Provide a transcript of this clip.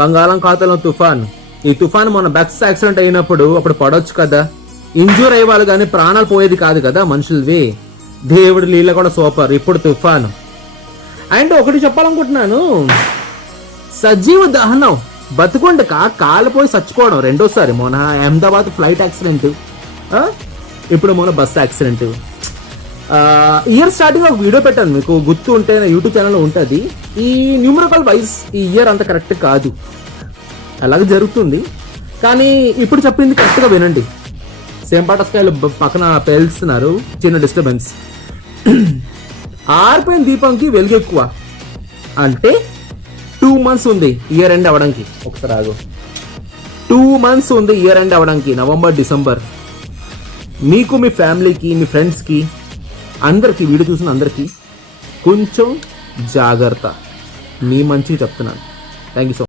బంగాళాఖాతంలో తుఫాన్. ఈ తుఫాన్ మొన్న బస్ యాక్సిడెంట్ అయినప్పుడు అప్పుడు పడవచ్చు కదా, ఇంజూర్ అయ్యేవాళ్ళు కానీ ప్రాణాలు పోయేది కాదు కదా మనుషులవి. దేవుడి లీల కూడా సూపర్. ఇప్పుడు తుఫాను. అండ్ ఒకటి చెప్పాలనుకుంటున్నాను, సజీవ దహనం, బతుకుండక కాలిపోయి చచ్చిపోవడం రెండోసారి. మొన్న అహ్మదాబాద్ ఫ్లైట్ యాక్సిడెంట్, ఇప్పుడు మొన్న బస్ యాక్సిడెంట్. ఇయర్ స్టార్టింగ్ ఒక వీడియో పెట్టాను, మీకు గుర్తు ఉంటే యూట్యూబ్ ఛానల్లో ఉంటుంది. ఈ న్యూమరికల్ వైజ్ ఈ ఇయర్ అంత కరెక్ట్ కాదు, అలాగే జరుగుతుంది. కానీ ఇప్పుడు చెప్పింది కరెక్ట్గా వినండి. సేమ్ పాటస్కాయలు పక్కన పేల్స్తున్నారు, చిన్న డిస్టర్బెన్స్. ఆరిపోయిన దీపంకి వెలుగు ఎక్కువ అంటే 2 months ఉంది ఇయర్ ఎండ్ అవ్వడానికి. ఒకసారి ఆగు, 2 months ఉంది ఇయర్ ఎండ్ అవ్వడానికి, నవంబర్ డిసెంబర్. మీకు, మీ ఫ్యామిలీకి, మీ ఫ్రెండ్స్కి, అందరికీ, వీడియో చూసిన అందరికీ కొంచెం జాగ్రత్త. మీ మంచి చెప్తున్నాను. Thank you so much.